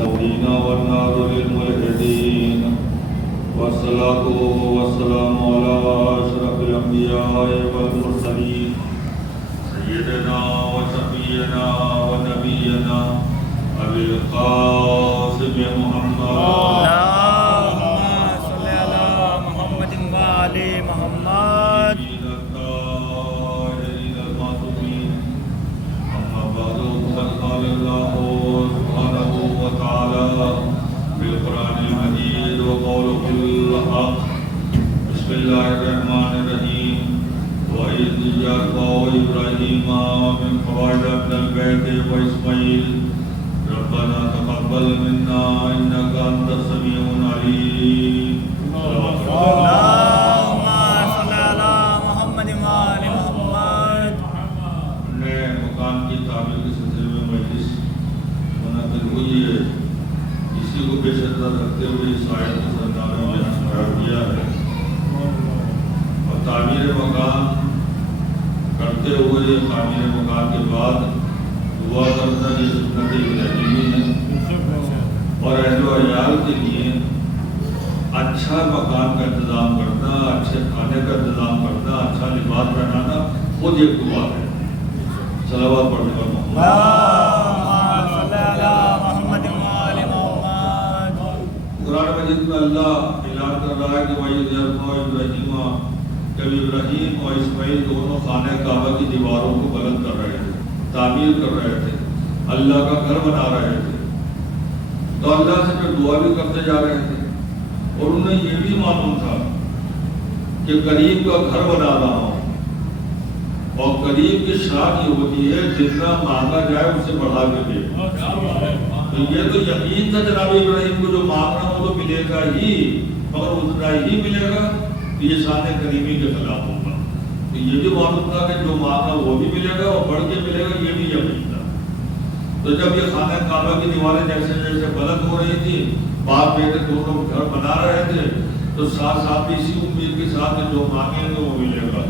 للمتقين والنار للملحدين والصلاة والسلام على أشرف الأنبياء والمرسلين سيدنا وشفيعنا ونبينا أبي القاسم محمد اللهم صل على محمد وآل محمد. أما بعد فقد قال الله سبحانه وتعالى في القرآن المجيد وقوله الحق. بسم الله الرحمن الرحيم. وإذ يرفع إبراهيم من قواعد من البيت وإسماعيل ربنا تقبل منا إنك أنت السميع العليم. اللهم صل على محمد وآل محمد. نئے مکان کی تعمیر کے سلسلے میں مجلس منعقد ہوئی ہے. اسی کو پیش نظر رکھتے ہوئے اس آیت کو سرکار نے قرار دیا ہے اور تعمیر مکان کرتے ہوئے تعمیر مکان کے بعد دعا کرنا یہ سنت ابراہیمی ہے اور اہل و عیال کے لیے اچھا مکان کا انتظام کرنا، اچھے کھانے کا انتظام کرنا، اچھا لباس پہنانا خود ایک دعا ہے. صلوات پڑھنے پر محمد. اللهم صل على محمد وآل محمد. قرآن مجید میں اللہ اعلان کر رہا ہے کہ وَإِذْ يَرْفَعُ إِبْرَاهِيمَ، جب ابراہیم اور اسماعیل دونوں خانہ کعبہ کی دیواروں کو بلند کر رہے تھے، تعمیر کر رہے تھے، اللہ کا گھر بنا رہے تھے، تو اللہ سے پھر دعا بھی کرتے جا رہے تھے اور انہیں یہ بھی معلوم تھا کہ قریب کا گھر بنا رہا ہوں اور قریب کی شان یہ ہوتی ہے جتنا مانگا جائے اسے بڑھا کے دے. تو یہ تو یقین تھا جناب ابراہیم کو جو مانگ رہا ہوں تو ملے گا ہی، مگر اتنا ہی ملے گا تو یہ شان قریبی کے خلاف ہوگا. تو یہ بھی معلوم تھا کہ جو مانگا وہ بھی ملے گا اور بڑھ کے ملے گا، یہ بھی یقین تھا. تو جب یہ خانہ کعبہ کی دیواریں جیسے جیسے بلند ہو رہی تھی، باپ بیٹے دونوں گھر بنا رہے تھے، تو ساتھ ساتھ بھی اسی امید کے ساتھ جو مانگیں گے وہ ملے گا.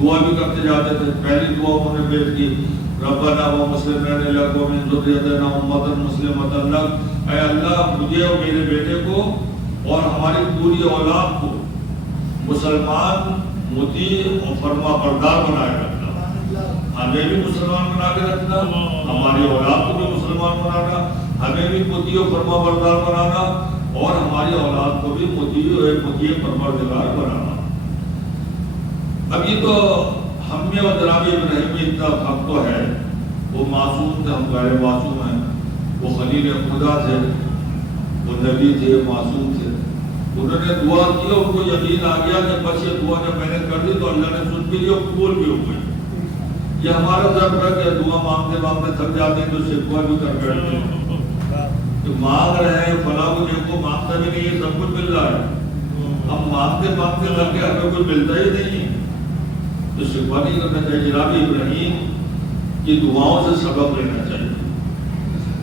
دعا بھی کرتے جاتے تھے. پہلی دعا انہوں نے پیش کی ربنا و مسلمین لک و من ذریتنا امۃ مسلمۃ لک، اے اللہ مجھے اور میرے بیٹے کو اور ہماری پوری اولاد کو مسلمان، مطیع اور فرما بردار بنائے رکھنا. ہمیں بھی مسلمان بنا کے رکھنا، ہماری اولاد کو بھی مسلمان بنانا، ہمیں بھی مطیع و فرما بردار بنانا اور ہماری اولاد کو بھی مطیع پروردگار بنانا. اب یہ تو ہم میں اور جناب ابراہیم میں اتنا فرق تو ہے، وہ معصوم تھے، ہم غیر معصوم ہیں. وہ خلیل خدا تھے، وہ نبی تھے، معصوم تھے. انہوں نے دعا کی، ان کو یقین آ گیا کہ بس یہ دعا جب میں نے کر دی تو اللہ نے سن بھی لیا، قبول بھی ہو گئی. یہ ہمارا ضرور ہے کہ دعا مانگتے مانگتے تھک جاتے ہیں تو شکوہ بھی کر بیٹھتے ہیں کہ مانگ رہے ہیں فلاں کو دیکھو، مانگتا بھی نہیں ہے، سب کچھ مل رہا ہے. ہم مانگتے مانگتے لگ کے ہمیں کچھ ملتا ہی نہیں ہے تو شکوہ نہیں کرنا چاہیے. جناب ابراہیم کی دعاؤں سے سبق لینا چاہیے.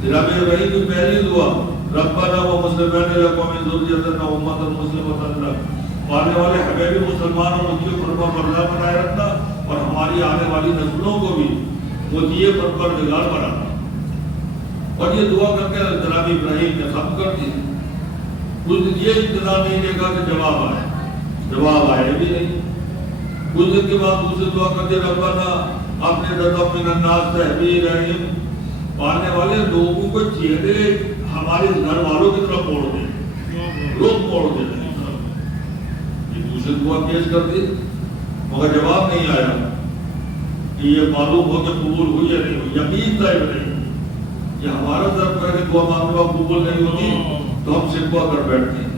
جناب ابراہیم کی پہلی دعا ربنا و مسلمین لک و من ذریتنا امۃ مسلمۃ لک، آنے والے ہمیں بھی مسلمان اور مطیع فرما بردار بنائے رکھنا اور ہماری آنے والی نسلوں کو بھی مطیع پروردگار بنانا. اور یہ دعا کر کے جناب ابراہیم نے ختم کر دی. کچھ دن یہ انتظار نہیں دیکھا کہ جواب آئے بھی نہیں. کچھ دن کے بعد دوسری دعا کر دی ربنا اپنے رضا من الناس تحویل رحیم، آنے والے لوگوں کو چہرے ہمارے گھر والوں کی طرف موڑ دے، رخ موڑ دے. یہ دوسری دعا پیش کر دی مگر جواب نہیں آیا کہ یہ معلوم ہو کہ قبول ہوئی یا نہیں ہوئی. یقین تھا ابراہیم کہ ہمارا ضرور ہے کہ دعا مانگنے قبول نہیں ہوتی تو ہم شکوہ کر بیٹھتے ہیں.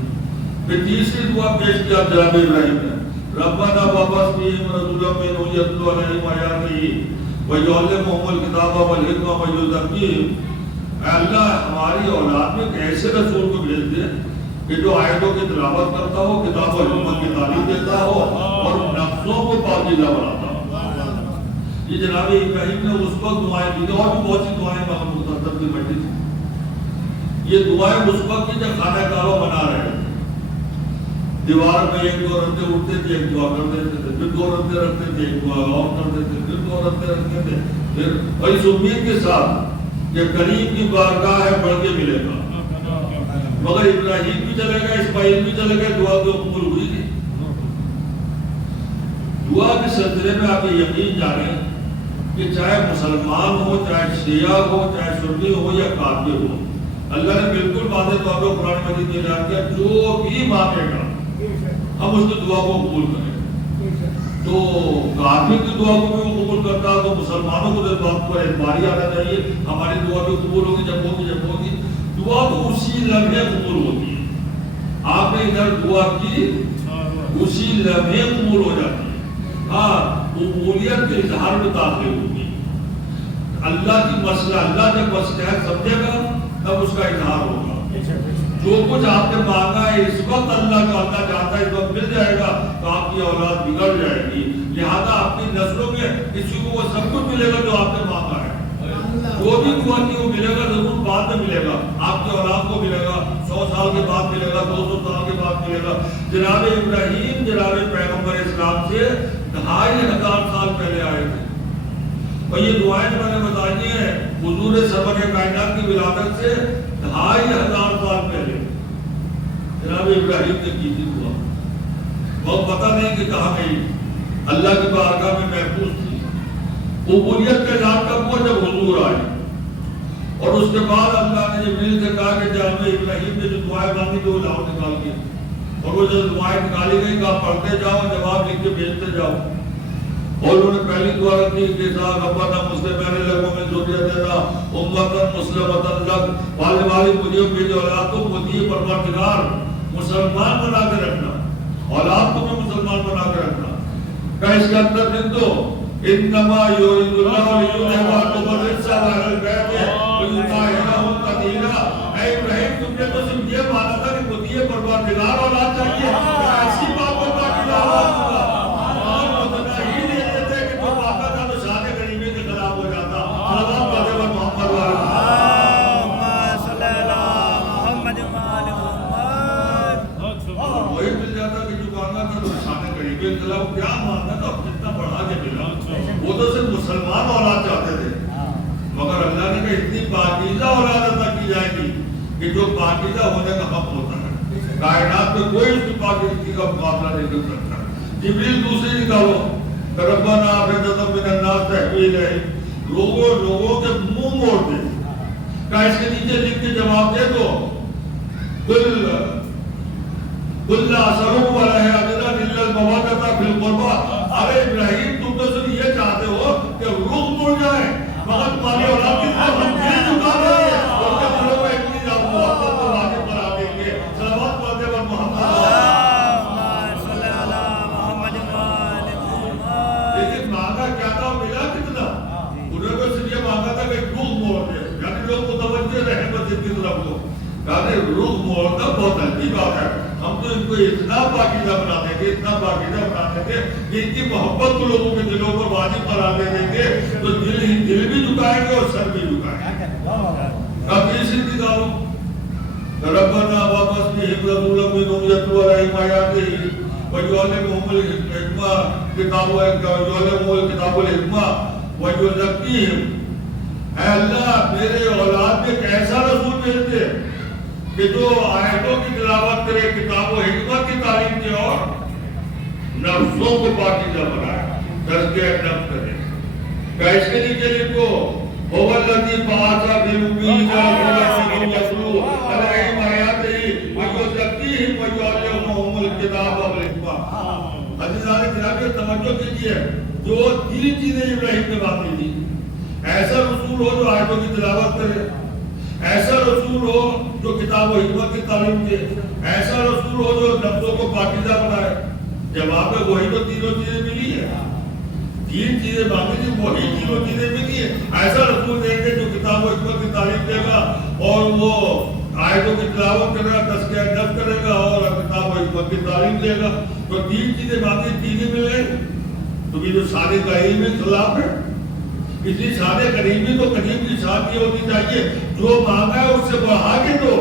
پھر تیسری دعا پیش کیا جناب ابراہیم نے ربنا وابعث فیہم رسولا منہم یتلو علیہم آیاتہ ویعلمہم الکتاب والحکمۃ ویزکیہم. اے اللہ ہماری اولاد میں ایک ایسے رسول کو بھیج دے کہ جو آیتوں کی تلاوت کرتا ہو، کتاب و حکمت کی تعلیم دیتا ہو اور نفسوں کو پاکیزہ بناتا ہو. یہ جناب ابراہیم نے اس وقت دعائیں کی اور بھی بہت سی دعائیں مختصر کی بٹی تھی. یہ دعائیں اس وقت کی جب خانہ کعبہ بنا رہے ہیں، دیوار میں ایک دو رکھتے اٹھتے تھے، ایک دعا کر دیتے تھے، پھر دو رکھتے رکھتے تھے، ایک دعا اور کر دیتے، پھر دو رکھتے رکھتے تھے، پھر اور اس امید کے ساتھ کہ کریم کی بارگاہ ہے بڑھ کے ملے گا، مگر ابراہیم بھی چلے گا، اسماعیل بھی چلے گئے، دعا تو قبول ہوئی نہیں۔ دعا کے سلسلے میں آپ یہ یقین جانیں کہ چاہے مسلمان ہو، چاہے شیعہ ہو، چاہے سنی ہو یا کافر ہو، اللہ نے بالکل واضح طور پر قرآن مجید میں اعلان کیا جو بھی مانگے گا ہم اس کی دعا کو قبول کریں۔ تو کافر کی دعا کو بھی وہ قبول کرتا ہے، تو مسلمانوں کو اس بات پر اعتباری آنا چاہیے ہماری دعا بھی قبول ہوگی جب ہوگی دعا تو اسی لمحے قبول ہوتی ہے۔ آپ نے ادھر دعا کی اسی لمحے قبول ہو جاتی ہے۔ ہاں قبولیت کے اظہار میں تاخیر ہوگی، اللہ کی مسئلہ اللہ جب مسئلہ سمجھے گا تب اس کا اظہار ہوگا۔ جو کچھ آپ نے مانگا ہے اس وقت اللہ کا اللہ چاہتا ہے اس وقت مل جائے گا تو آپ کی اولاد بگڑ جائے گی، لہذا آپ کی نسلوں میں کسی کو وہ سب کچھ ملے گا جو آپ نے مانگا ہے۔ جو بھی دعا کی وہ ملے گا، ضرور بعد میں ملے گا، آپ کی اولاد کو ملے گا، 100 سال کے بعد ملے گا، 200 سال کے بعد ملے گا۔ جناب ابراہیم جناب پیغمبر اسلام سے 2500 سال پہلے آئے تھے، اور یہ دعائیں جو میں نے بتائی ہیں حضور سرور کائنات کی ولادت سے 2500 سال پہلے جناب ابراہیم نے کی تھی دعا۔ بہت پتہ نہیں کہ کہاں گئی، اللہ کی بارگاہ میں محفوظ تھی۔ قبولیت کا اعلان کب ہوا؟ جب حضور آئے، اور اس کے بعد اللہ نے جبریل سے کہا کہ جناب ابراہیم نے جو دعائیں مانگی تو لاؤ نکال کے، اور وہ جب دعائیں نکالی گئی کہا پڑھتے جاؤ، جواب لکھ کے بھیجتے جاؤ۔ اور انہوں نے پہلی دعا رکھی کہ صاحب ربنا مسلمین لگوں میں ذریتنا امتن مسلمتن لک، والے والے مجھے میری اولاد کو مجھے پروردگار مسلمان بنا کے رکھنا، اولاد کو بھی مسلمان بنا کے رکھنا۔ کہ اس کے اندر دن تو انما یرید اللہ لیذہب عنکم الرجس اہل البیت ویطہرکم تطہیرا۔ اے ابراہیم تم نے تو صرف یہ مانا تھا کہ مجھے پروردگار اولاد چاہیے، ایسی بات کو باقی اولاد ہوگا، کیا ماننا تھا کتنا بڑھا کے ملا۔ وہ تو صرف مسلمان اولاد چاہتے تھے، مگر اللہ نے کہا اتنی پاکیزہ اولاد عطا کی جائے گی کہ جو پاکیزہ ہونے کا حق ہوتا ہے، کائنات میں کوئی اس کی پاکیزگی کا مقابلہ نہیں کر سکتا۔ جبریل دوسری نکالو، ربنا افرغ من الناس تحویل ہے، لوگوں کے منہ موڑ دے۔ کہا اس کے نیچے لکھ کے جواب دے دو کل اثروں والا ہے اجلا الا المودۃ فی القربى۔ ارے ابراہیم تم تو صرف یہ چاہتے ہو کہ روح مڑ جائے، مگر تمہاری اولاد کی طرف ہم دل جھکا دیں گے، ان کے دلوں میں اتنی محبت کو واجب کرا دیں گے۔ صلوات پڑھتے پر محمد صلی اللہ علیہ وسلم۔ لیکن مانگا کیا تھا، ملا کتنا؟ انہوں نے صرف یہ مانگا تھا کہ روح موڑ دے، یعنی لوگ متوجہ رہیں بس ان کی طرف کو۔ کہتے روح موڑنا بہت ہلکی بات ہے، ہم تو ان کو اتنا پاکیزہ بنا دیں گے، اتنا پاکیزہ بنا دیں گے کہ ان کی محبت کو لوگوں کے دلوں پر واجب قرار دے دیں گے، تو دل بھی جھکائیں گے اور سر بھی جھکائیں گے۔ اب تیسری نکالو، ربنا وابس بہم رسولا منہم یتلو علیہم آیاتہ ویعلمہم الحکمہ کتاب الحکمہ ویزکیہم۔ اے اللہ میرے اولاد میں ایک ایسا رسول بھیج دے کہ جو آیتوں کی تلاوت کرے، کتاب و حکمت کی تعلیم دے اور نفسوں کو پاکیزہ بنائے، تزکیہ نفس کرے۔ کہ اس کے نیچے لکھو هو الذی بعث فی الامیین رسولا یتلو علیہم آیاتہ ویزکیہم ویعلمہم الکتاب والحکمہ۔ عزیزان گرامی توجہ کیجیے، جو تین چیزیں ابراہیم نے مانگی تھی، ایسا رسول ہو جو آیتوں کی تلاوت کرے، ایسا رسول ہو جو کتاب و حکمت کی تعلیم دے، ایسا رسول ہو جو نفسوں کو پاکیزہ بنائے۔ جواب میں وہی تو تینوں چیزیں ملی ہے، تین چیزیں مانگی تھی وہی تینوں چیزیں ملی ہے۔ ایسا رسول دیں گے جو کتاب و حکمت کی تعلیم دے گا اور وہ آیتوں کی تلاوت کرے گا، تزکیہ نفس کرے گا اور کتاب و حکمت کی تعلیم دے گا۔ تو تین چیزیں مانگی، تین مل گئی۔ تو یہ جو سارے قائم میں خلاف ہے، اس لیے سارے قریبی تو قریب کی شان یہ ہونی چاہیے جو مانگا ہے اس سے بڑھا کے دو۔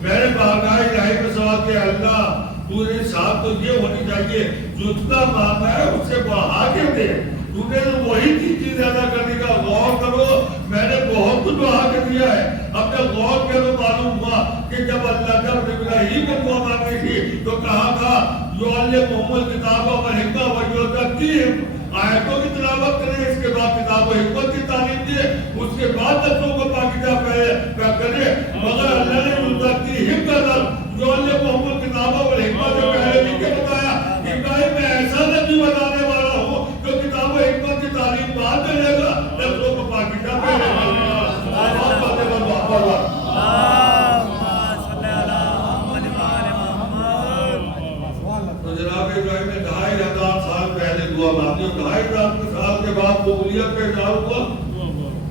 میں نے بارگاہ الہی میں سوال کیا اللہ تو نے ساتھ تو یہ ہونی چاہیے جو اتنا مانگا ہے اس سے بڑھا کے دے۔ تو نے وہی تین چیزیں ادا کرنے کا غور کرو، میں نے بہت خود بڑھا کے دیا ہے. اب جب غور کیا تو معلوم ہوا کہ جب اللہ جب ابراہیم نے دعا مانگی تھی تو کہا تھا یعلمہم الکتاب والحکمہ ویزکیہم، آیتوں کی تلاوت کریں، اس کے بعد کتاب و حکمت کی تعلیم دے، اس کے بعد بچوں کو پاکیزہ کرے. مگر اللہ نے یزکیہم کا لفظ یعلمہم الکتاب والحکمہ سے پہلے نہیں کیا بتایا. ابراہیم میں ایسا نبی بتانے والا ہوں جو کتاب و حکمت کی تعلیم بعد میں لے گا، لفظوں کو پاکیزہ پہلے لے گا. تو جناب ابراہیم نے 2500 سال پہلے دعا مانگی اور 2500 سال کے بعد قبولیت کا اظہار ہوا.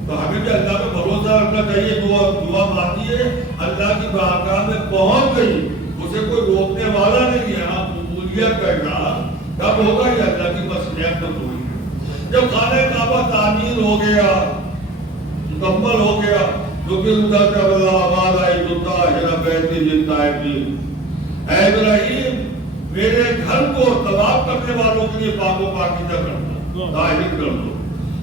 تو ہمیں بھی اللہ پہ بھروسہ رکھنا چاہیے. دعا مانگیے، اللہ کی بارگاہ میں پہنچ گئی، اسے کوئی روکنے والا نہیں ہے. قبولیت کا اظہار کب ہوگا؟ یہ اللہ کی مصلحت پر ہوئی. جب خانہ کعبہ تعمیر ہو گیا، مکمل ہو گیا، جو کہ اللہ آباد آئی طاہر بیتی للطائفین، اے ابراہیم میرے گھر کو طواف کرنے والوں کے لیے پاک و پاکیزہ کر دو، طاہر کر دو.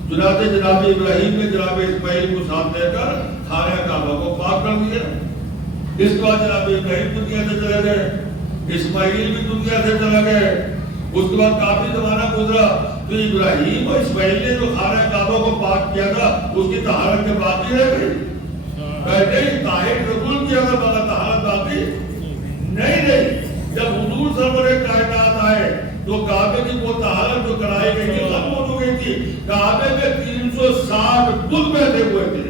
چنانچہ جناب ابراہیم نے جناب اسماعیل کو ساتھ لے کر خانہ کعبہ کو پاک کر دیا. اس کے بعد جناب ابراہیم دنیا سے چلے گئے، اسماعیل بھی دنیا سے چلے گئے. اس کے بعد کافی زمانہ گزرا تو ابراہیم اور اسماعیل نے جو خانہ کعبہ کو پاک کیا تھا اس کی طہارت کے باقی رہ گئی. کہتے ہیں طاہر ضرور کیا تھا مگر طہارت باقی نہیں. جب حضور سرور کائنات آئے تو کعبے کی وہ طہارت جو کرائی گئی تھی ختم ہو گئی تھی. کعبے میں 360 بت بیٹھے ہوئے تھے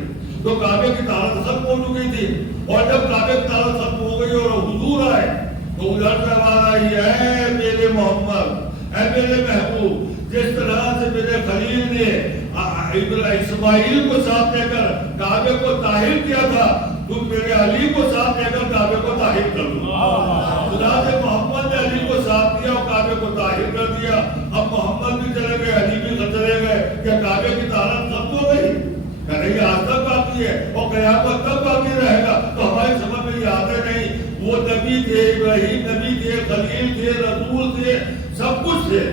تو کعبے کی طہارت ختم ہو چکی تھی. اور جب کعبے کی طہارت ختم ہو گئی اور حضور آئے تو ادھر سے آواز آئی، اے میرے محمد، اے میرے محبوب، جس طرح سے میرے خلیل نے اسماعیل کو ساتھ لے کر کعبے کو طاہر کیا تھا، تم میرے علی کو ساتھ لے کر کعبے کو طاہر کر دو. خدا سے محمد نے علی کو ساتھ دیا اور کعبے کو طاہر کر دیا. اب محمد بھی چلے گئے، علی بھی چلے گئے، کیا کعبے کی طہارت ختم ہو گئی؟ کہ نہیں، آج تک باقی ہے اور قیامت تک باقی رہے گا. تو ہماری سمجھ میں یہ آتے نہیں. وہ نبی تھے، ابراہیم نبی تھے، خلیل تھے، رسول تھے، سب کچھ تھے.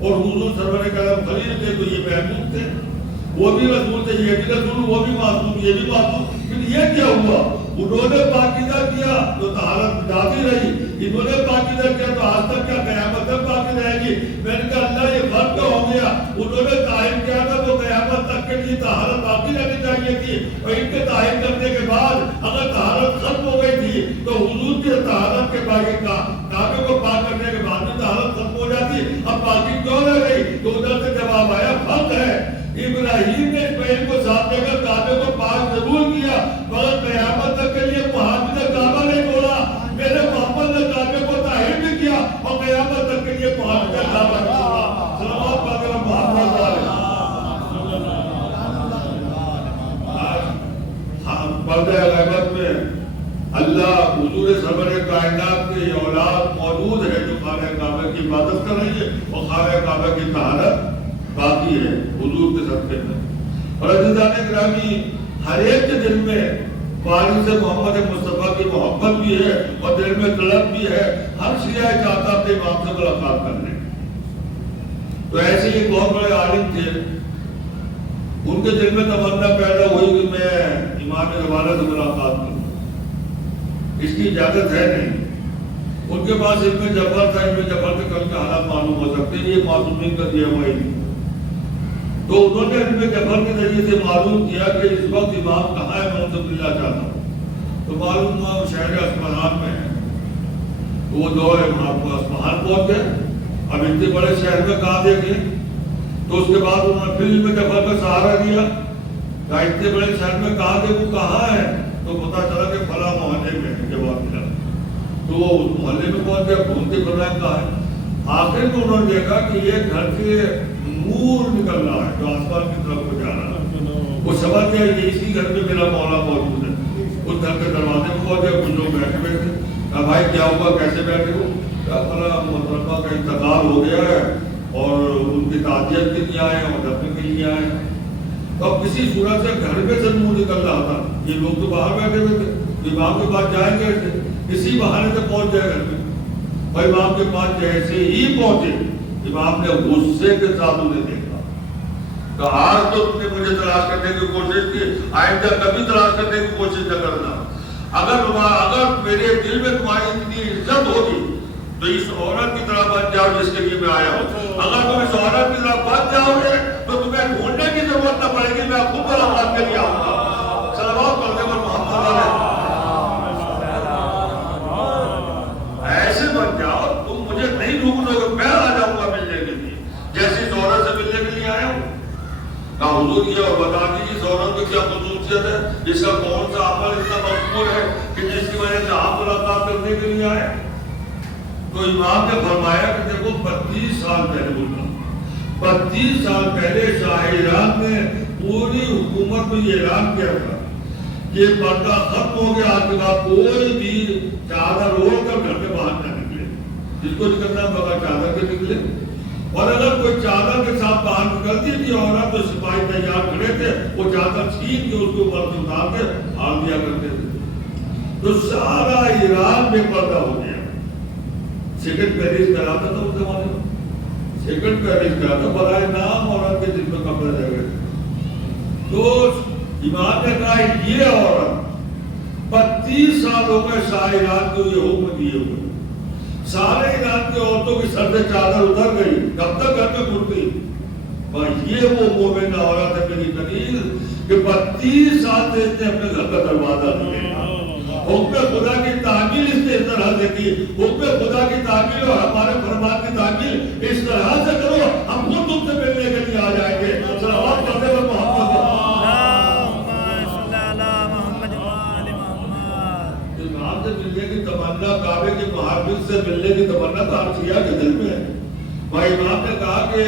اور حضور سرور کرم خلیل تھے تو یہ محبوب تھے، وہ بھی رسول تھے، یہ بھی رسول، وہ بھی معصوم، یہ بھی معصوم. پھر یہ کیا ہوا؟ انہوں نے پاکیزہ کیا تو طہارت جاتی رہی، انہوں نے پاکیزہ کیا تو آج تک کیا قیامت تک باقی رہے گی. میں نے کہا اللہ یہ فرق ہو گیا. انہوں نے طاہر کیا تھا تو قیامت تک کے لیے طہارت باقی رہنی چاہیے تھی، اور ان کے طاہر کرنے کے بعد اگر طہارت ختم ہو گئی تھی تو حضور کی طہارت کے بعد کعبے کو پاک کرنے کے بعد میں طہارت ختم ہو جاتی. اب باقی کیوں رہ گئی؟ تو ادھر سے جواب آیا فرق ہے. ابراہیم نے اسماعیل کو ساتھ لے کر کعبے کو پاک ضرور کیا مگر قیامت تک کے لیے محافظ کعبہ نہیں چھوڑا. میرے محمد نے کعبے کو طاہر بھی کیا اور قیامت تک کے لیے محافظ کعبہ نہیں چھوڑا. صلوات پاک محمد علیہ. پردہ غیبت میں اللہ حضور سرور کائنات کی اولاد موجود ہے جو خانہ کعبہ کی عبادت کر رہی ہے اور خانہ کعبہ کی طہارت باقی ہے حضور کے صدقے میں. اور عزیزان گرامی، ہر ایک کے دل میں وارث محمد مصطفیٰ کی محبت بھی ہے اور دل میں طلب بھی ہے. ہر شیعہ چاہتا اپنے امام سے ملاقات کرنے. تو ایسے ہی بہت بڑے عالم تھے، ان کے دل میں تمنا پیدا ہوئی کہ میں امام زمانہ سے ملاقات کروں. اس کی اجازت ہے نہیں. ان کے پاس علم جعفر تھا، علم جعفر سے کل کے حالات معلوم ہو سکتے ہیں، یہ معصومین کا دیا ہوا ہی نہیں. تو انہوں نے علم جعفر کے ذریعے سے معلوم کیا کہ اس وقت امام کہاں ہے، میں ان سے ملنا چاہتا ہوں. تو معلوم ہوا وہ شہر اصفہان میں ہے. تو وہ دو امام کو اصفہان پہنچ گئے. اب اتنے بڑے شہر میں کہاں دیکھیں؟ تو اس کے بعد انہوں نے پھر علم جعفر کا سہارا دیا. کہا اتنے بڑے شہر میں کہاں دیکھوں، کہاں ہے؟ تو پتا چلا کہ فلاں محلے میں جواب ملا. تو وہ اس محلے میں پہنچ گیا، ڈھونڈتے پھر رہے کہاں ہے. آخر میں انہوں نے دیکھا کہ یہ گھر سے نور نکل رہا ہے جو آسمان کی طرف کو جا رہا ہے. وہ سمجھ گیا کہ اسی گھر میں میرا مولا موجود ہے. اس گھر کے دروازے میں پہنچ گیا، کچھ لوگ بیٹھے ہوئے تھے. کہا بھائی کیا ہوا، کیسے بیٹھے ہو؟ کہا فلاں محترمہ کا انتقال ہو گیا ہے اور ان کی تعزیت کے لیے آئے اور دفن کے لیے آئے. تو اب کسی صورت سے گھر میں سے نور نکل رہا تھا. یہ لوگ تو باہر بیٹھے ہوئے تھے، امام کے پاس جائیں گے اسی بہانے سے پہنچ جائے گھر میں. اور امام کے پاس جیسے ہی پہنچے، امام نے غصے کے ساتھ انہیں دیکھا. کہ آج تو تم نے مجھے تلاش کرنے کی کوشش کی، آئندہ کبھی تلاش کرنے کی کوشش نہ کرنا۔ اگر میرے دل میں تمہاری اتنی عزت ہوگی تو اس عورت کی طرح بن جاؤ جس کے لیے میں آیا ہوں۔ اگر تم اس عورت کی طرح بن جاؤ گے تو تمہیں ڈھونڈنے کی ضرورت نہ پڑے گی، میں خود ملاقات کے لیے آؤں گا۔ صلوات پڑھنے پر محمد علیہ ایسے بن جاؤ، تم مجھے نہیں ڈھونڈو گے، میں آ جاؤں گا ملنے کے لیے، جیسے اس عورت سے ملنے کے لیے آیا ہوں۔ کہا حضور یہ اور بتا دیجیے اس عورت میں کیا خصوصیت ہے، اس کا کون سا عمل اتنا مقبول ہے کہ جس کی وجہ سے آپ ملاقات کرنے کے لیے آئے؟ تو امام نے فرمایا کہ دیکھو 32 سال پہلے بولنا، 32 سال پہلے شاہ ایران نے پوری حکومت میں یہ اعلان کیا تھا کہ پردہ ختم ہو گیا، آج کے بعد کوئی بھی چادر اوڑھ کر گھر کے باہر نہ نکلے، جس کو نکلنا بغیر چادر کے نکلے، اور اگر کوئی چادر کے ساتھ باہر نکلتی تھی عورت تو سپاہی تیار کھڑے تھے، وہ چادر چھین کے اس کو اوپر سے اتار کے ہار دیا کرتے تھے۔ تو سارا ایران بے پردہ ہو گیا۔ سیکنڈ پیرس کراتا تھا اس زمانے میں، سیکنڈ پیرس کراتا برائے نام عورت کے دل میں کپڑے رہ گئے۔ تو امام نے کہا یہ عورت 32 سال ہو گئے شاہ ایران کو یہ حکم دیے ہوئے، سارے ایران کی عورتوں کی سر سے چادر اتر گئی، کب تک گھر میں گھرتی؟ بس یہ وہ مومن عورت ہے میری کنیز کہ 32 سال سے اس نے اپنے گھر کا دروازہ نہیں دیکھا۔ حکم خدا کی تعمیل اس نے اس طرح سے کی، حکم خدا کی تعمیل اور ہمارے فرمان کی تعمیل اس طرح سے کرو، ہم خود تم سے ملنے کے لیے آ جائیں گے۔ صلوات پڑھنے پر محمد امام سے ملنے کی تمنا، کعبے کے محافظ سے ملنے کی تمنا تو عرشیہ کے دل میں ہے۔ بھائی امام نے کہا کہ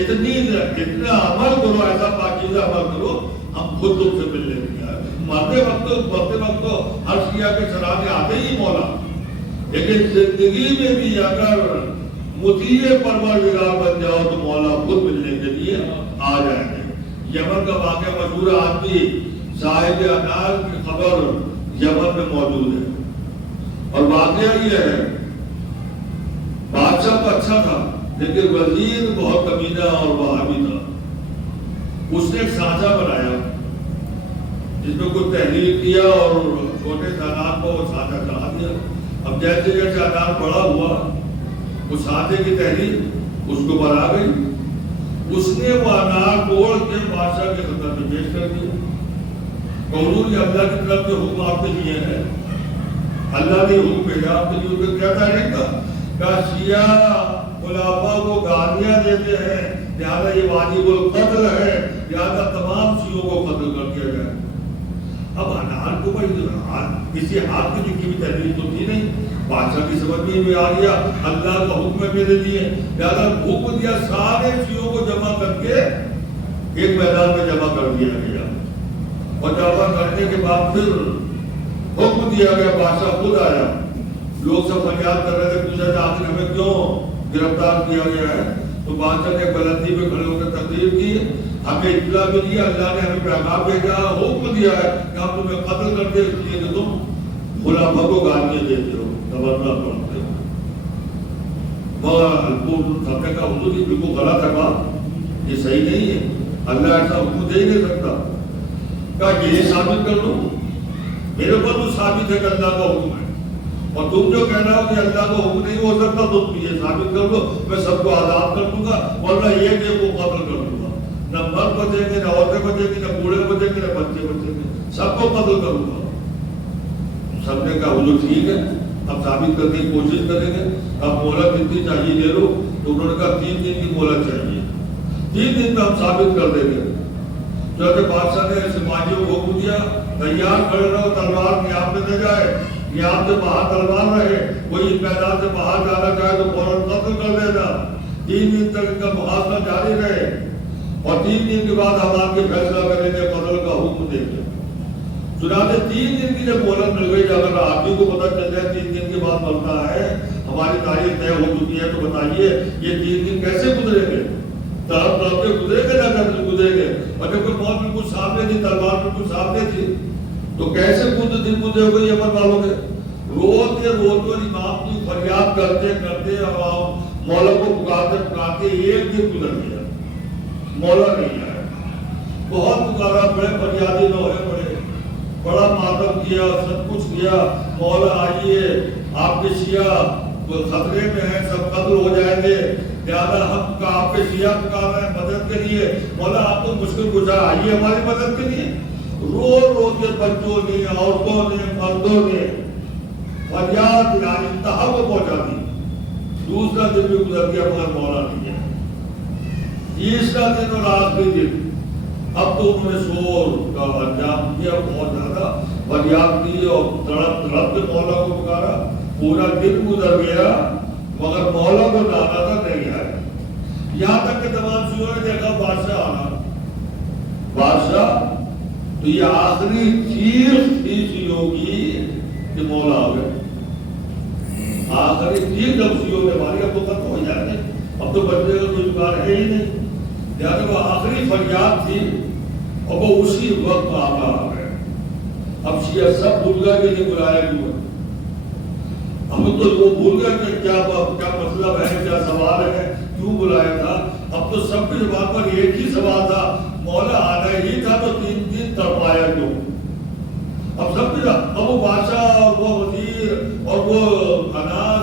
اتنا عمل کرو، ایسا پاکیزہ عمل کرو، ہم خود تم سے ملنے کے لیے آئے۔ مرتے وقت تو عرشیہ کے سرانے آتے ہی مولا، لیکن زندگی میں بھی اگر مطیع پروردگار بن جاؤ تو مولا خود ملنے کے لیے آ جائیں گے۔ یمن کا واقعہ مشہور ہے، آج بھی صاحب انار کی خبر یمن میں موجود ہے، اور واقعہ یہ ہے بادشاہ تو اچھا تھا لیکن وزیر بہت کمینہ اور وہابی تھا۔ اس نے ایک سانچہ بنایا جس میں کچھ تحریر کیا اور چھوٹے سے انار کو وہ سانچہ چڑھا دیا۔ اب جیسے جیسے انار بڑا ہوا وہ سانچے کی تحریر اس کو بڑھا گئی، اس نے وہ انار توڑ کے بادشاہ کے خدمت میں پیش کر دیا۔ حضور یہ اللہ کی طرف سے حکم آپ کے لیے ہے، اللہ نے حکم بھیجا آپ کے لیے۔ اس کو کہتا نہیں تھا کہ شیعہ خلافہ کو گالیاں دیتے ہیں لہذا یہ واجب القتل ہے، لہذا تمام شیعوں کو قتل کر دیا جائے۔ اب انار کو کسی ہاتھ کی لکھی ہوئی تحریر تو تھی نہیں، بادشاہ کی سمجھ میں آ گیا اللہ کا حکم ہے میرے لیے، لہذا حکم دیا سارے شیعوں کو جمع کر کے ایک میدان میں جمع کر دیا گیا، اور جمع کرنے کے بعد پھر حکم دیا گیا، بادشاہ خود آیا، لوگ سب فریاد کر رہے تھے، پوچھا تھا آخر ہمیں کیوں گرفتار کیا گیا ہے؟ تو بادشاہ نے بلندی پہ کھڑے ہو کر تقریر کی، ہمیں اطلاع ملی، اللہ نے ہمیں پیغام بھیجا، حکم دیا ہے کہ ہم تمہیں قتل کر دیں اس لیے کہ تم خلافہ کو گالیاں دیتے ہو، تبرہ پڑھتے ہو۔ مگر سب نے کہا حضور یہ بالکل غلط ہے، بات یہ صحیح نہیں ہے، اللہ ایسا حکم دے ہی نہیں سکتا۔ کہا یہ ثابت کر دو، میرے پر تو ثابت ہے کہ اللہ کا حکم ہے، اور تم جو کہہ رہا ہو کہ اللہ کا حکم نہیں ہو سکتا تو تم یہ ثابت کر دو، میں سب کو آزاد کر دوں گا، ورنہ یہ کہ وہ قتل کر دوں گا، نہ مرد بچیں گے، نہ عورتیں بچیں گی، نہ بوڑھے بچیں گے، نہ بچے بچیں گے، سب کو قتل کروں گا۔ سب نے کہا حضور ٹھیک ہے، اب ثابت کرنے کی کوشش کریں گے، اب مہلت کتنی چاہیے لے لو۔ تو انہوں نے کہا 3 دن کی مہلت چاہیے، 3 دن میں ہم ثابت کر دیں گے۔ چونکہ بادشاہ نے سپاہیوں کو حکم دیا تیار کھڑے رہو، تلوار یہاں پہ نہ جائے، یہاں سے باہر تلوار رہے، کوئی میدان سے باہر جانا چاہے تو فوراً قتل کر دینا۔ 3 دن تک ان کا محاصرہ جاری رہے، اور 3 دن کے بعد ہم آپ کے فیصلہ کریں گے، قتل کا حکم دیں گے۔ چنانچہ 3 دن کی جب مہلت مل گئی، اگر آپ ہی کو پتہ چل جائے 3 دن کے بعد مرنا ہے، ہماری تاریخ طے ہو چکی ہے، تو بتائیے یہ 3 دن کیسے گزریں گے؟ طرف طرف کے گزرے گے نہ گزرے گے؟ اور جب کوئی موت بالکل سامنے تھی، تلوار بالکل سامنے تھی، تو کیسے کچھ دن گزرے ہوئے یمن والوں کے؟ روتے روتے اور امام کی فریاد کرتے کرتے اور مولا کو پکارتے پکارتے 1 دن گزر گیا، مولا نہیں آیا۔ بہت پکارا، بڑے فریادی لوہے پڑے، بڑا ماتم کیا، سب کچھ کیا، مولا آئیے آپ کے شیعہ خطرے میں ہیں، سب قتل ہو جائیں گے، لہٰذا ہم کا آپ کے شیعہ پکار رہے ہیں مدد کے لیے، مولا آپ تو مشکل گزار آئیے ہماری مدد کے لیے۔ روز کے بچوں نے، عورتوں نے، مردوں نے فریاد یعنی انتہا کو پہنچا دی۔ دوسرا دن بھی گزر گیا مگر مولا نہیں ہے۔ تیسرا دن اور آخری دن اب تو انہوں نے شور کا انجام دیا، بہت زیادہ فریاد دی اور تڑپ تڑپ کے مولا کو پکارا۔ پورا دن گزر گیا مگر مولا کو نانا تک نہیں آیا۔ یہاں تک کہ تمام شیعوں نے دیکھا بادشاہ آنا، بادشاہ تو یہ آخری چیخ تھی شیعوں کی کہ مولا آ گئے۔ آخری چیخ جب شیعوں نے ماری اب تو ختم ہو جائیں گے، اب تو بچنے کا کوئی جگار ہے ہی نہیں، لہٰذا وہ آخری فریاد تھی اور وہ اسی وقت آقا آ گئے۔ اب شیعہ سب بھول گئے کہ یہ بلایا کیوں ہے، اب تو وہ بھول گئے کہ کیا مطلب ہے، کیا سوال ہے، کیوں بلایا تھا۔ اب تو سب کی زبان پر ایک ہی سوال تھا، مولا آنا ہی تھا تو 3 دن تڑپایا کیوں۔ اب سب کی اب وہ بادشاہ اور وہ وزیر اور وہ انار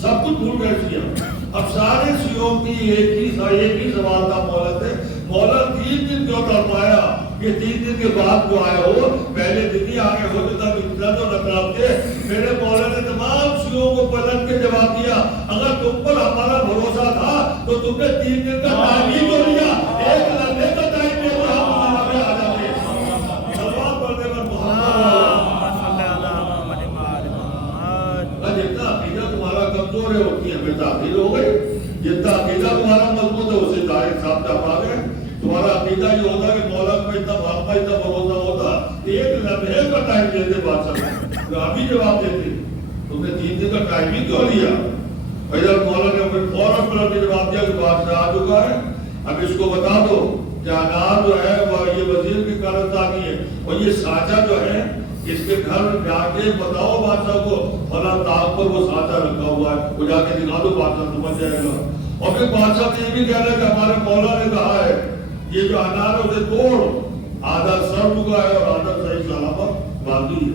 سب کچھ بھول گئے شیعہ۔ اب سارے شیعوں کی ایک ہی سوال تھا مولا سے، مولا 3 دن کیوں تڑپایا؟ یہ 3 دن کے بعد جو آئے ہو، پہلے دن ہی آگے ہوتے تب اتنا تو نکلتے۔ میرے مولا نے تمام شیعوں کو پلٹ کے جواب دیا، اگر تم پر ہمارا بھروسہ تھا تو تم نے 3 دن کا ٹائم ہی تو لیا، 1 لمحے کا ٹائم لے کر ہم ہمارا پہ آ جاتے۔ سلوات پڑھنے پر جتنا عقیدہ تمہارا کمزور ہے اتنی ہمیں تاخیر ہو گئی، جتنا عقیدہ تمہارا مضبوط ہے اسے ظاہر صاحب تک آ گئے۔ تمہارا عقیدہ یہ ہوتا ہے کہ مولا کو اتنا بھاپا اتنا بھروسہ ہوتا، 1 لمحے کا ٹائم دیتے بادشاہ کو، آپ ہی جواب دیتے۔ تم نے 3 دن کا ٹائم ہی کیوں لیا؟ ادھر مولا نے پھر فوراً پلٹ کے جواب دیا کہ بادشاہ آ چکا ہے، اب اس کو بتا دو کہ انار جو ہے وہ یہ وزیر کی کارندانی ہے، اور یہ سانچہ جو ہے اس کے گھر جا کے بتاؤ بادشاہ کو فلاں طاق پر وہ سانچہ رکھا ہوا ہے، وہ جا کے دکھا دو، بادشاہ سمجھ جائے گا۔ اور پھر بادشاہ نے یہ بھی کہنا ہے کہ ہمارے مولا نے کہا ہے یہ جو انار ہے اسے توڑ، آدھا سر ڈگا ہے اور آدھا صحیح سلامت باقی ہے۔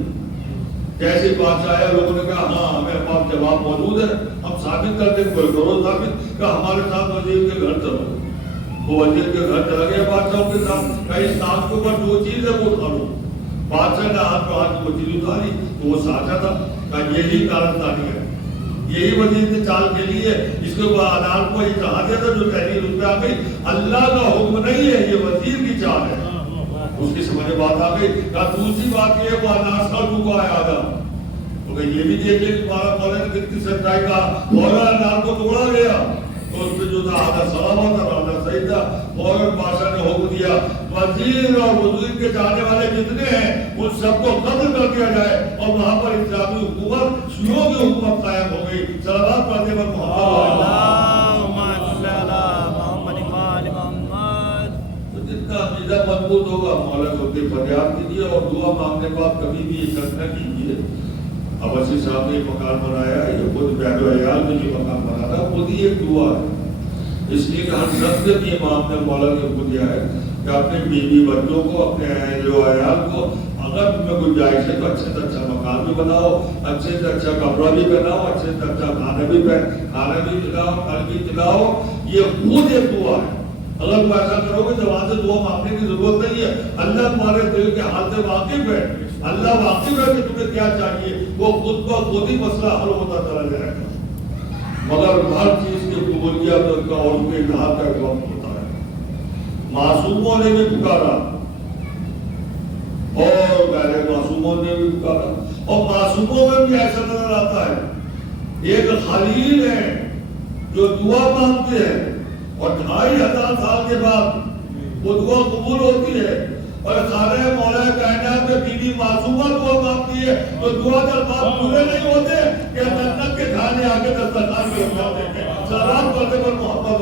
جیسے بادشاہ آیا لوگوں نے کہا ہاں ہمیں پاس جواب موجود ہے، ہم ثابت کرتے ہیں، کوئی کرو ثابت، کہ ہمارے ساتھ وزیر کے گھر چلو۔ وہ وزیر کے گھر چلا گیا بادشاہ کے ساتھ، کہ اس نام کے اوپر جو چیز ہے وہ اٹھا لو۔ بادشاہ نے ہاتھ پہ ہاتھ وہ چیز اٹھاری تو وہ سانچہ تھا، کہ یہی کارندانی ہے، یہی وزیر نے چال کھیلی ہے، اس کے بعد انار کو یہ چاہ دیا تھا جو تحریر اس پہ آ گئی، اللہ کا حکم نہیں ہے، یہ وزیر کی چال ہے۔ اس کی سمجھ بات آ گئی۔ دوسری بات یہ ہے وہ انار سر ڈوبا ہے آدھا، تو یہ بھی دیکھ لیں تمہارا مولا نے کتنی سچائی کہا، مولا انار کو توڑا گیا تو اس پہ جو تھا آدھا سلامت اور آدھا صحیح تھا۔ فوراً بادشاہ نے حکم دیا وزیر اور وزیر کے چاہنے والے جتنے ہیں ان سب کو قتل کر دیا جائے، اور وہاں پر اسلامی حکومت شیعوں کی حکومت قائم ہو گئی۔ صلوات پڑھنے پر محمد جتنا عقیدہ مضبوط ہوگا مولا کو اپنی فریاد کیجیے اور دعا مانگنے کے بعد کبھی بھی یہ شک نہ کیجیے۔ عباسی صاحب نے یہ مکان بنایا ہے، یہ خود بیت العیال میں جو مکان بنانا خود ہی ایک دعا ہے، اس لیے کہ ہر شخص کے امام نے مولا نے حکم دیا ہے کہ اپنے بیوی بچوں کو، اپنے اہل و عیال کو اگر تمہیں گنجائش ہے تو اچھے سے اچھا مکان بھی بناؤ، اچھے سے اچھا کپڑا بھی پہناؤ، اچھے سے اچھا کھانا بھی کھلاؤ، پھل بھی کھلاؤ۔ یہ خود ایک دعا ہے۔ اگر تم ایسا کرو گے زبان سے دعا مانگنے کی ضرورت نہیں ہے، اللہ تمہارے دل کے حال سے واقف ہے، اللہ واقف ہے کہ تمہیں کیا چاہیے، وہ خود کا خود ہی مسئلہ حل ہوتا چلا جائے گا۔ مگر ہر چیز کی قبولیت کا اور اس کے اظہار کا ایک وقت ہوتا ہے۔ معصوموں نے بھی پکارا اور غیر معصوموں نے بھی پکارا، اور معصوموں میں بھی ایسا نظر آتا ہے ایک خلیل ہے جو دعا مانگتے ہیں اور 2500 سال کے بعد وہ دعا قبول ہوتی ہے، اور خانہ مولا کائنات میں بیوی معصومہ دعا مانگتی ہے تو دعا دربار پورے نہیں ہوتے کہ جنت کے کھانے آگے دسترخوان پہ ہوتے ہیں۔ صلوات پڑھنے پر محمد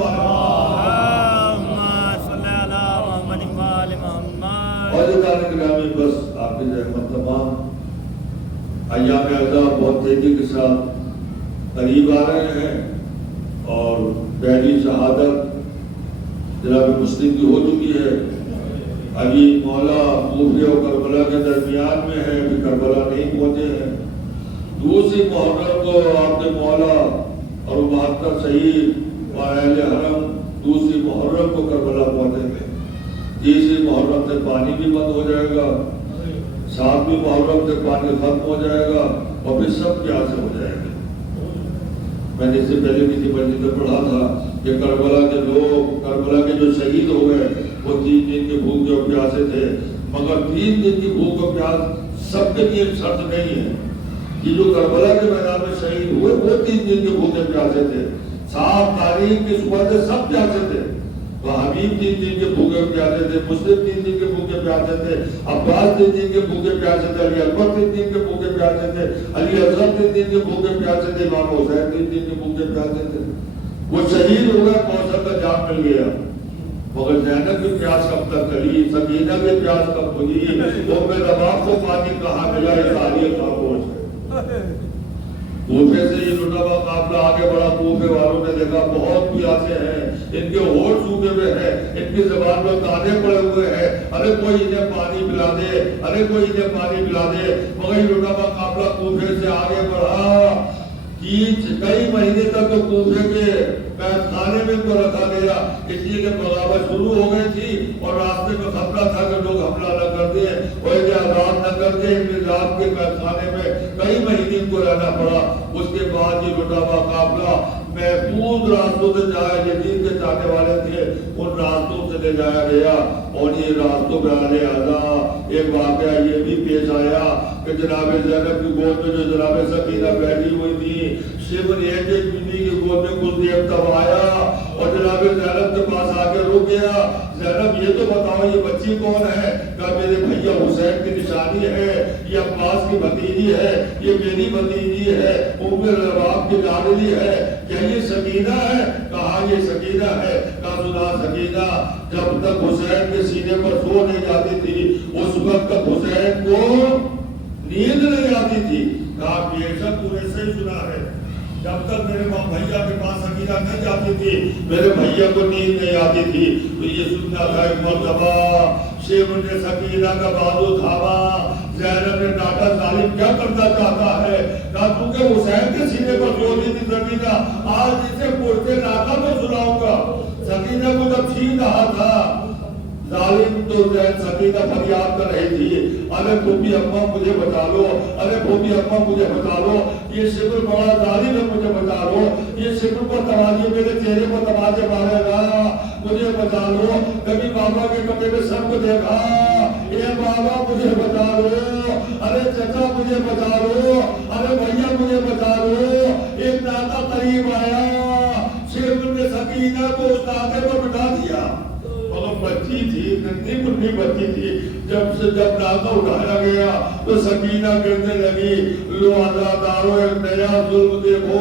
اور گرامی بس آپ کی رحمت تمام ایام اعزاء بہت تیزی کے ساتھ قریب آ رہے ہیں، اور پہلی شہادت جناب مسلم کی ہو چکی ہے، ابھی مولا کوفے اور کربلا کے درمیان میں ہے، ابھی کربلا نہیں پہنچے ہیں۔ دوسری محرم کو آپ کے مولا اور 72 شہید اور اہل حرم دوسری محرم کو کربلا پہنچیں گے۔ تیسری محرم سے پانی بھی بند ہو جائے گا، 7ویں محرم سے پانی ختم ہو جائے گا اور پھر سب پیاسے ہو جائیں گے۔ میں نے اس سے پہلے کسی مسجد میں پڑھا تھا کہ کربلا کے لوگ، کربلا کے جو شہید ہو گئے وہ 3 دن کے بھوکے اور پیاسے تھے، مگر 3 دن کی بھوک اور پیاس سب کے لیے شرط نہیں ہے۔ یہ جو کربلا کے میدان میں شہید ہوئے وہ 3 دن کے بھوکے پیاسے تھے، 7 تاریخ کی صبح سے سب پیاسے تھے۔ حبیب 3 دن کے بھوکے پیاسے تھے، مسلم 3 دن کے بھوکے پیاسے تھے، عباس 3 دن کے بھوکے پیاسے تھے، علی اکبر 3 دن کے بھوکے پیاسے تھے، علی اصغر 3 دن کے بھوکے پیاسے تھے، امام حسین 3 دن کے بھوکے پیاسے تھے۔ وہ شہید ہو گئے، کوثر کا جام مل گیا، مگر زینب کی پیاس کب تک چلی، سکینہ کی پیاس کب بجھی، ام رباب کو پانی کہاں ملا، یہ تاریخ خاموش ہے۔ کوفے سے یہ لٹا ہوا قافلہ آگے بڑھا، کوفے والوں نے دیکھا بہت پیاسے ہیں، ان کے ہونٹ سوکھے ہوئے ہیں، ان کی زبان میں دانے پڑے ہوئے ہیں، ارے کوئی انہیں پانی پلا دے، ارے کوئی انہیں پانی پلا دے۔ مگر یہ لٹا ہوا قافلہ کوفے سے آگے بڑھا، کئی مہینے تک تو کوفے کے قید خانے میں کو رکھا گیا، اس لیے کہ بغاوت شروع ہو گئی تھی اور راستے میں خطرہ تھا کہ لوگ حملہ نہ کر دیں اور انہیں آزاد نہ کر دیں۔ رات کے قید خانے میں کئی مہینے کو رہنا پڑا۔ اس کے بعد یہ لٹا ہوا قافلہ محفوظ راستوں سے جایا، یزید کے چاہنے والے تھے ان راستوں سے لے جایا گیا، اور یہ راستوں پہ آنے آنا ایک واقعہ یہ بھی پیش آیا کہ جناب زینب کی گود میں جو جناب سکینہ بیٹھی ہوئی تھی، شبر ایک بیوی کی گود میں کچھ دیر تب آیا اور جناب زینب کے پاس آ کے رک گیا۔ زینب یہ تو بتاؤ یہ بچی کون ہے؟ کہا میرے بھیا حسین کی نشانی ہے، یہ عباس کی بھتیجی ہے، یہ میری بھتیجی ہے، ام رباب کی لاڈلی ہے، کیا یہ سکینہ ہے؟ کہا یہ سکینہ ہے۔ کہا سنا سکینہ، جب تک حسین کے سینے پر سو نہیں جاتی تھی اس وقت تک حسین کو نیند نہیں آتی تھی۔ کہا بے شک تو نے صحیح سنا ہے، جب تک میرے بھیا کے پاس سکینہ نہیں جاتی تھی میرے بھیا کو نیند نہیں آتی تھی۔ تو یہ سننا تھا ایک مرتبہ شیخ نے سکینہ کا بازو تھاما، زینب نے ڈانٹا ظالم کیا کرنا چاہتا ہے؟ کہا تو کہ حسین کے سینے پر سوتی تھی سکینہ، آج اسے پڑھتے ناکا تو سناؤں گا۔ سکینہ کو جب چھین رہا تھا ظالم تو سکینہ فریاد کر رہی تھی، ارے پھوپھی اماں مجھے بچا لو، ارے پھوپھی اماں مجھے بچا لو، یہ شکر بڑا ظالم ہے، مجھے بچا لو، یہ شکر پر تماچے میرے چہرے پر تماچے مارے گا، مجھے بچا لو۔ کبھی بابا کے کمرے میں سب کو دیکھا، اے بابا مجھے بچا لو، ارے چچا مجھے بچا لو، ارے بھیا مجھے بچا لو۔ ایک ناکا قریب آیا، شیخ نے سکینہ کو اس ناکے پر بٹھا دیا، بچی تھی، ننھی منھی بچی تھی۔ جب ناکا اٹھایا گیا تو سکینہ کہنے لگی لو عزادارو ایک نیا ظلم دیکھو۔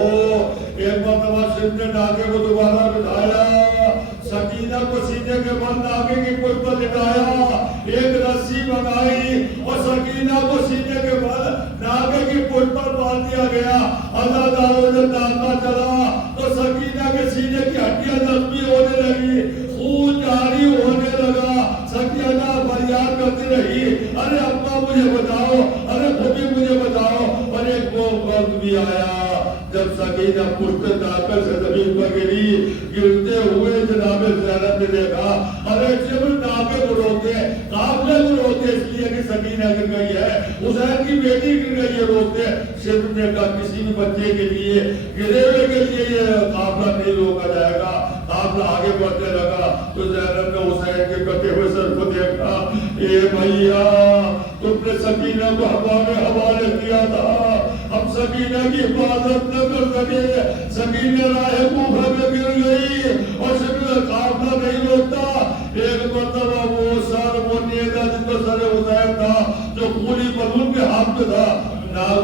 ایک مرتبہ شیخ نے ناکے کو دوبارہ بٹھایا، سکینہ کو سینے کے بل ناکے کی پشت پر لٹایا، ایک رسی منگائی اور سکینہ کو سینے کے بل ناکے کی پشت پر باندھ دیا گیا۔ عزادارو جب ناکا چلا تو سکینہ کے سینے کی ہڈیاں زخمی ہونے لگی، خون جاری ہونے لگا۔ سکینہ فریاد کرتی رہی، ارے ابا مجھے بچاؤ، ارے پھوپھی مجھے بچاؤ۔ اور ایک وہ وقت بھی آیا جب سکینہ پشت ناکے سے زمین پر گری، گرتے ہوئے جناب زینب نے دیکھا، ارے جب ناکے کو روکتے قافلے کو روکتے اس لیے کہ سکینہ گر گئی ہے، حسین کی بیٹی گر گئی ہے، روکتے۔ شیخ نے کہا کسی بھی بچے کے لیے گرے ہوئے کے لیے یہ قافلہ نہیں روکا جائے گا۔ قافلہ آگے بڑھنے لگا تو زینب نے حسین کے کٹے ہوئے سر کو دیکھا، اے بھیا تم نے سکینہ کو ہمارے حوالے کیا تھا، ہم سکینہ کی حفاظت نہ کر سکے، سکینہ راہ کوفہ میں گر گئی اور شکل قافلہ نہیں روکتا۔ ایک مرتبہ وہ سر وہ نیزہ جس پر سر حسین تھا جو پوری مظلوم کے ہاتھ میں تھا،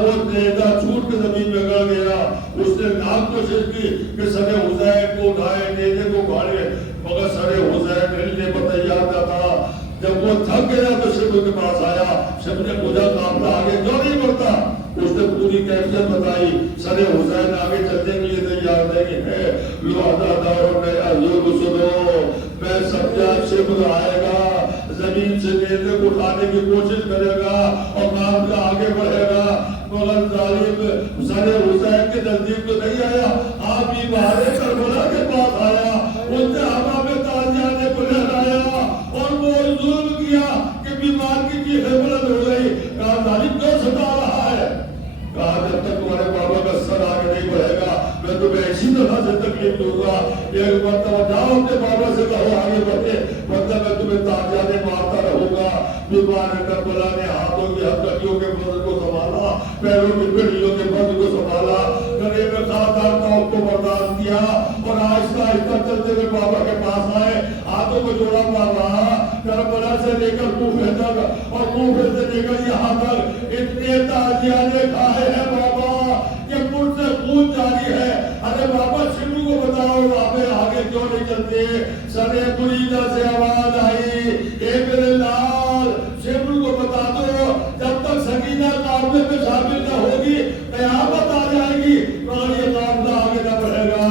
وہ نیزہ چھوٹ کے زمین میں گڑ گیا۔ اس نے ناک کوشش کی کہ سر حسین کو اٹھائے، نیزے کو اٹھائے، مگر سر حسین ہلنے پر تیار نہ تھا۔ جب وہ تھک گیا تو شیخ کے پاس آیا، شیخ نے پوچھا قافلہ آگے کیوں نہیں بڑھتا؟ اس نے پوری کیفیت بتائی، سر حسین آگے چلنے کے لیے تیار نہیں ہے۔ لو عزادارو نیا ظلم سنو، میں سمجھا شیخ آئے گا، زمین سے نیزے کو اٹھانے کی کوشش کرے گا اور کام سے آگے بڑھے گا، مگر ظالم سر حسین کے نزدیک تو نہیں آیا، آپ بیمار کربلا کے پاس آیا، اس نے ہوا میں تازیانے کو لہرایا اور وہ ظلم کیا کہ بیمار کی چیخیں بلند ہو گئی۔ کہا ظالم کیوں ستا رہا ہے؟ کہا جب تک تمہارے بابا کا سر آگے نہیں بڑھے گا میں تمہیں اسی طرح سے تکلیف دوں گا۔ ایک مرتبہ جاؤ اپنے بابا سے کہو آگے بڑھے، ورنہ میں تمہیں تازیانے مارتا رہوں گا۔ بیمار کربلا نے ہاتھوں کی ہتھکڑیوں کے بدن کو سنبھالا، پیروں کی پھڑیوں کے بدن کو سنبھالا، گلے میں خاردار نوک کو برداشت کیا اور آہستہ آہستہ چلتے ہوئے بابا کے پاس آئے، ہاتھوں کو جوڑا مار رہا، کربلا سے لے کر کوفے تک اور کوفے سے لے کر یہاں تک اتنے تازیانے کھائے ہیں بابا کہ مجھ سے خون جاری ہے۔ ارے بابا شیبو کو بتاؤ آپ آگے کیوں نہیں چلتے؟ سر بریدہ سے آواز آئی، اے میرے لال شیبو کو بتا دو جب تک سکینہ قافلے میں شامل نہ ہوگی قیامت آ جائے گی مگر یہ قافلہ آگے نہ بڑھے گا۔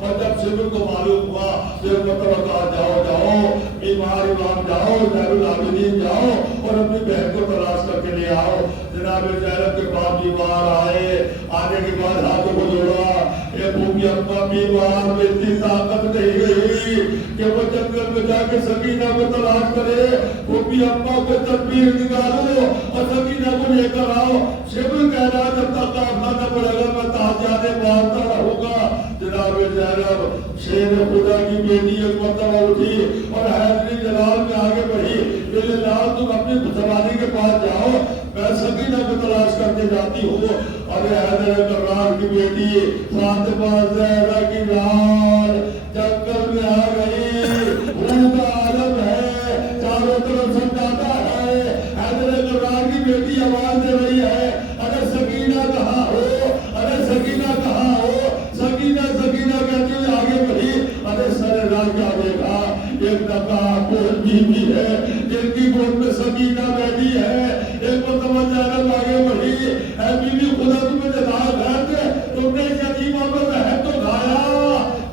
اور جب شیبو کو معلوم ہوا پھر مطلب کہا جاؤ جاؤ بیمار امام جاؤ، زین العابدین جاؤ اور اپنی بہن کو تلاش کر کے لے آؤ۔ جناب زینب کے پاس بیمار آئے، آنے کے بعد ہاتھوں کو جوڑا، اے بھوپی اپنا بیمار میں اتنی طاقت نہیں رہی کہ وہ جنگل میں جا کے سکینہ کو تلاش کرے، بھوپی اپنا کو تدبیر نکالو اور سکینہ کو لے کر آؤ۔ شیبل کہہ رہا جب تک قافلہ نہ بڑھے گا میں تازیانے مارتا رہوں گا۔ جناب زینب شیر خدا کی بیٹی ایک مرتبہ اٹھی اور حیدری جلال میں آگے بڑھی، میرے لال تم اپنی زبانی کے پاس جاؤ میں سکینہ کو تلاش کرتے جاتی ہوں۔ اور حیدر کرار کی بیٹی فاطمہ زہرا کی لال جنگل میں آ گئی، خون کا عالم ہے، چاروں طرف سناٹا ہے، حیدر کرار کی بیٹی آواز دے رہی ہے ارے سکینہ کہاں ہو، ارے سکینہ کہاں ہو، سکینہ سکینہ کہتے ہوئے آگے بڑھی۔ ارے سر راہ کیا دیکھا، ایک نقاب بی بی ہے جن کی گود میں سکینہ بیٹھی ہے۔ ایک مرتبہ زینب آگے بڑھی، اے بی بی خدا تمہیں جزائے خیر دے، تم نے اس یتیمہ پر رحم تو کھایا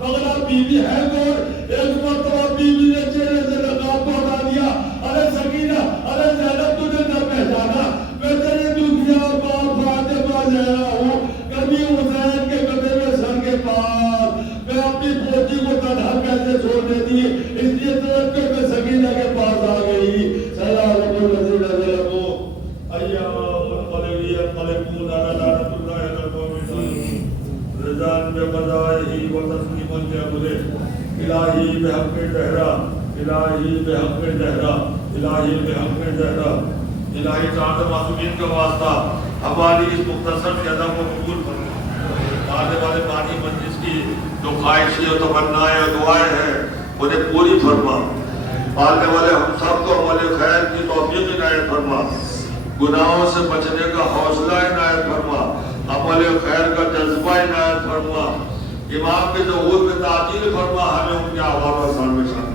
مگر آپ بی بی ہے کون؟ ایک مرتبہ بی بی نے چہرے سے نقاب کو ہٹا دیا، ارے سکینہ ارے زینب تجھے نہ پہچانا، میں تیری دنیا باپ فاطمہ زہرا ہوں، کبھی حسین کے قدمے میں سر کے پاس میں اپنی پوتی کو تنہا کیسے چھوڑ دیتی، اس لیے ترک کر میں سکینہ کے پاس آ گئی۔ سلام الذین ظلموا ایام القلبی القلبون علی لعنۃ اللہ علی القوم الظالمین رضان بقضائہ و تسلیما لامرہ الہی بحق زہرا الہی بحق زہرا الہی بحق زہرا الہی تعالی معصومین کا واسطہ ہماری اس مختصر قیادہ کو قبول فرما۔ آنے والے پانی مجلس کی جو خواہشیں اور تمنائیں اور دعائیں ہیں انہیں پوری فرما۔ آنے والے ہم سب کو عمل خیر کی توفیق عنایت فرما، گناہوں سے بچنے کا حوصلہ عنایت فرما، عمل خیر کا جذبہ عنایت فرما، امام کے ظہور میں تعجیل فرما، ہمیں ان کے احوال و افعال میں شامل